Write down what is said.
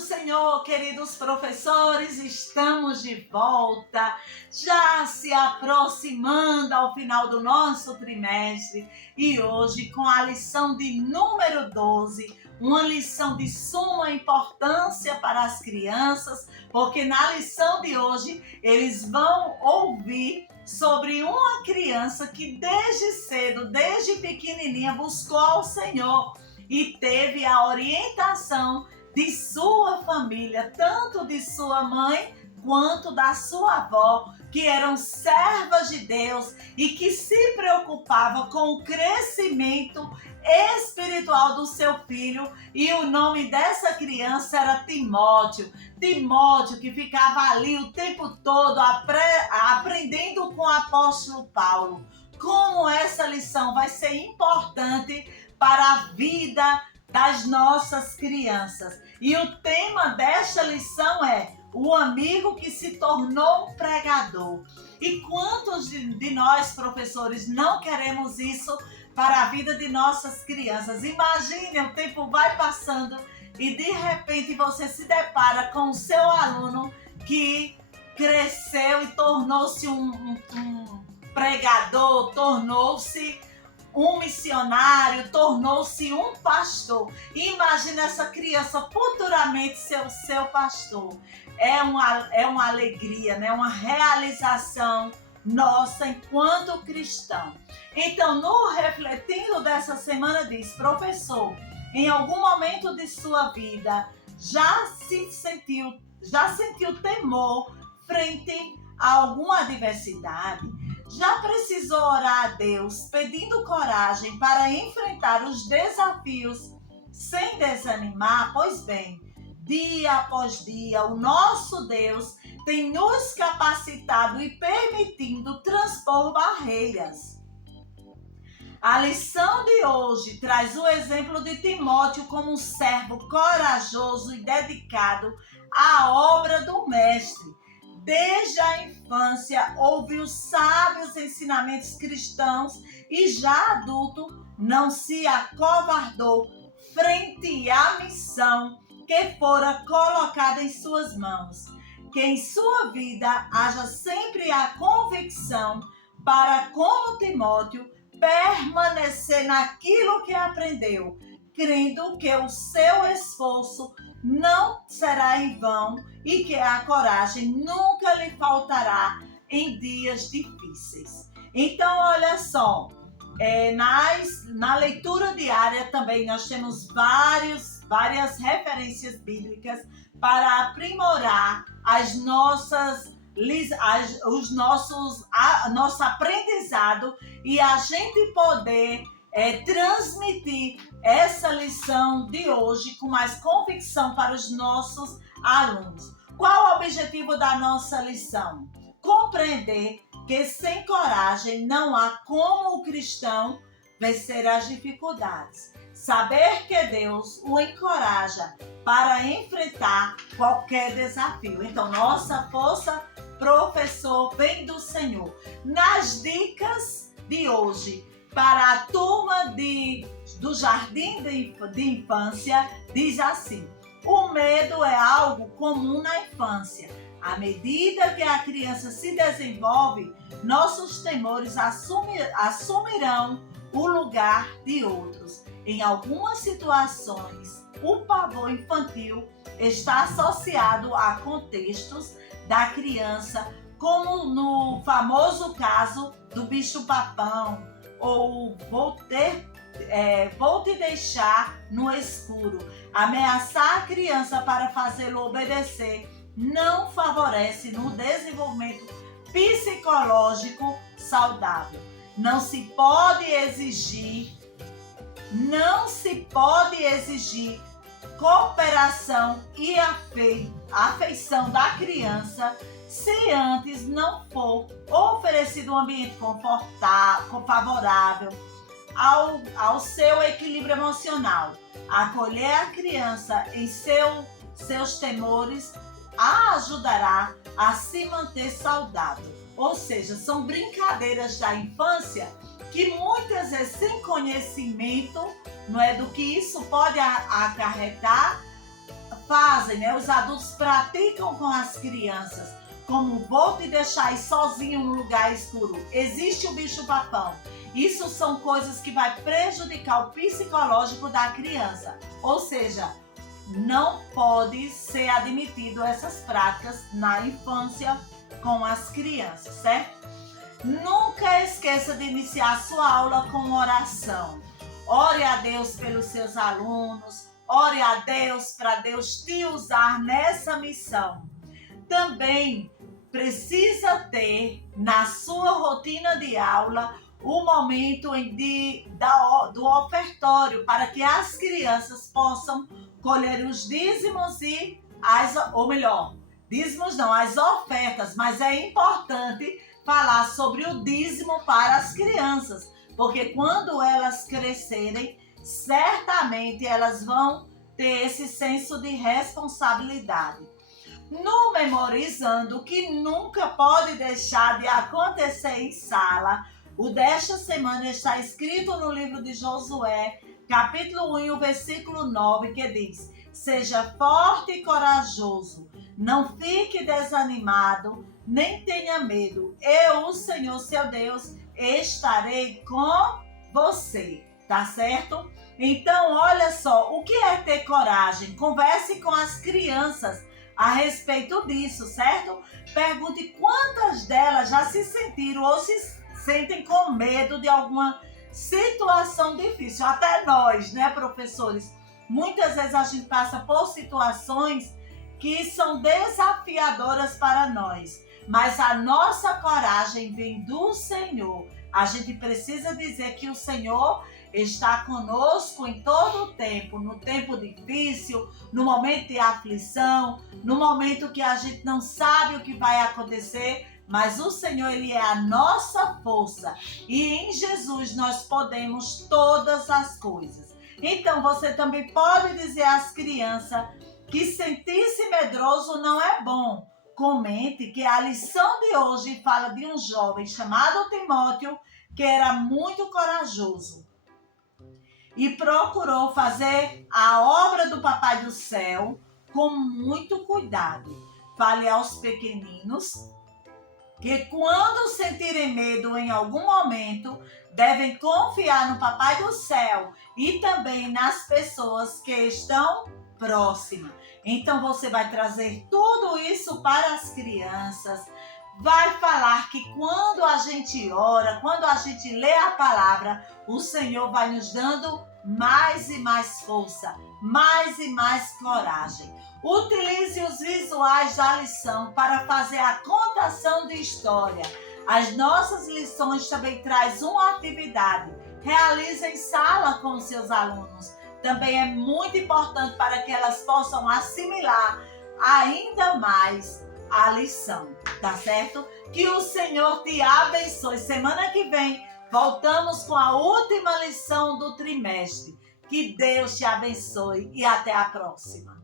do Senhor, queridos professores, estamos de volta, já se aproximando ao final do nosso trimestre e hoje com a lição de número 12, uma lição de suma importância para as crianças, porque na lição de hoje eles vão ouvir sobre uma criança que desde cedo, desde pequenininha, buscou ao Senhor e teve a orientação de sua família, tanto de sua mãe quanto da sua avó, que eram servas de Deus e que se preocupava com o crescimento espiritual do seu filho. E o nome dessa criança era Timóteo. Timóteo, que ficava ali o tempo todo aprendendo com o apóstolo Paulo. Como essa lição vai ser importante para a vida das nossas crianças. E o tema desta lição é o amigo que se tornou um pregador. E quantos de nós, professores, não queremos isso para a vida de nossas crianças? Imagine, o tempo vai passando e de repente você se depara com o seu aluno que cresceu e tornou-se um pregador, tornou-se um missionário, tornou-se um pastor. Imagina essa criança futuramente ser o seu pastor. É uma alegria, né? Uma realização nossa enquanto cristão. Então, no refletindo dessa semana, diz: professor, em algum momento de sua vida já sentiu temor frente a alguma adversidade? Já precisou orar a Deus pedindo coragem para enfrentar os desafios sem desanimar? Pois bem, dia após dia, o nosso Deus tem nos capacitado e permitindo transpor barreiras. A lição de hoje traz o exemplo de Timóteo como um servo corajoso e dedicado à obra do Mestre. Desde a infância, ouviu sábios ensinamentos cristãos e já adulto, não se acovardou frente à missão que fora colocada em suas mãos. Que em sua vida haja sempre a convicção para, como Timóteo, permanecer naquilo que aprendeu, crendo que o seu esforço não será em vão e que a coragem nunca lhe faltará em dias difíceis. Então, olha só, na leitura diária também nós temos várias referências bíblicas para aprimorar nosso aprendizado e a gente poder transmitir essa lição de hoje com mais convicção para os nossos alunos. Qual o objetivo da nossa lição? Compreender que sem coragem não há como o cristão vencer as dificuldades. Saber que Deus o encoraja para enfrentar qualquer desafio. Então, nossa força, professor, vem do Senhor. Nas dicas de hoje, para a turma do Jardim de Infância, diz assim: o medo é algo comum na infância. À medida que a criança se desenvolve, nossos temores assumirão o lugar de outros. Em algumas situações, o pavor infantil está associado a contextos da criança, como no famoso caso do bicho-papão, ou vou te deixar no escuro. Ameaçar a criança para fazê-lo obedecer não favorece no desenvolvimento psicológico saudável. Não se pode exigir cooperação e afeição da criança se antes não for oferecido um ambiente favorável ao seu equilíbrio emocional. Acolher a criança em seus temores a ajudará a se manter saudável. Ou seja, são brincadeiras da infância que muitas vezes, sem conhecimento, não é, do que isso pode acarretar, fazem, né? Os adultos praticam com as crianças, como vou te deixar aí sozinho no lugar escuro, existe o bicho-papão. Isso são coisas que vai prejudicar o psicológico da criança. Ou seja, não pode ser admitido essas práticas na infância com as crianças, certo? Nunca esqueça de iniciar sua aula com oração. Ore a Deus pelos seus alunos, ore a Deus para Deus te usar nessa missão. Também precisa ter na sua rotina de aula o momento do ofertório, para que as crianças possam colher os dízimos dízimos não, as ofertas, mas é importante falar sobre o dízimo para as crianças, porque quando elas crescerem, certamente elas vão ter esse senso de responsabilidade. No Memorizando, o que nunca pode deixar de acontecer em sala, o desta semana está escrito no livro de Josué, capítulo 1, versículo 9, que diz: seja forte e corajoso, não fique desanimado, nem tenha medo. Eu, o Senhor, seu Deus, estarei com você, tá certo? Então, olha só, o que é ter coragem? Converse com as crianças a respeito disso, certo? Pergunte quantas delas já se sentiram ou se sentem com medo de alguma situação difícil. Até nós, né, professores? Muitas vezes a gente passa por situações que são desafiadoras para nós, mas a nossa coragem vem do Senhor. A gente precisa dizer que o Senhor está conosco em todo o tempo, no tempo difícil, no momento de aflição, no momento que a gente não sabe o que vai acontecer, mas o Senhor, Ele é a nossa força e em Jesus nós podemos todas as coisas. Então você também pode dizer às crianças que sentir-se medroso não é bom. Comente que a lição de hoje fala de um jovem chamado Timóteo que era muito corajoso e procurou fazer a obra do Papai do Céu com muito cuidado. Fale aos pequeninos que quando sentirem medo em algum momento, devem confiar no Papai do Céu e também nas pessoas que estão próximas. Então você vai trazer tudo isso para as crianças, vai falar que quando a gente ora, quando a gente lê a palavra, o Senhor vai nos dando mais e mais força, mais e mais coragem. Utilize os visuais da lição para fazer a contação de história. As nossas lições também trazem uma atividade. Realize em sala com seus alunos. Também é muito importante para que elas possam assimilar ainda mais a lição, tá certo? Que o Senhor te abençoe. Semana que vem voltamos com a última lição do trimestre. Que Deus te abençoe e até a próxima.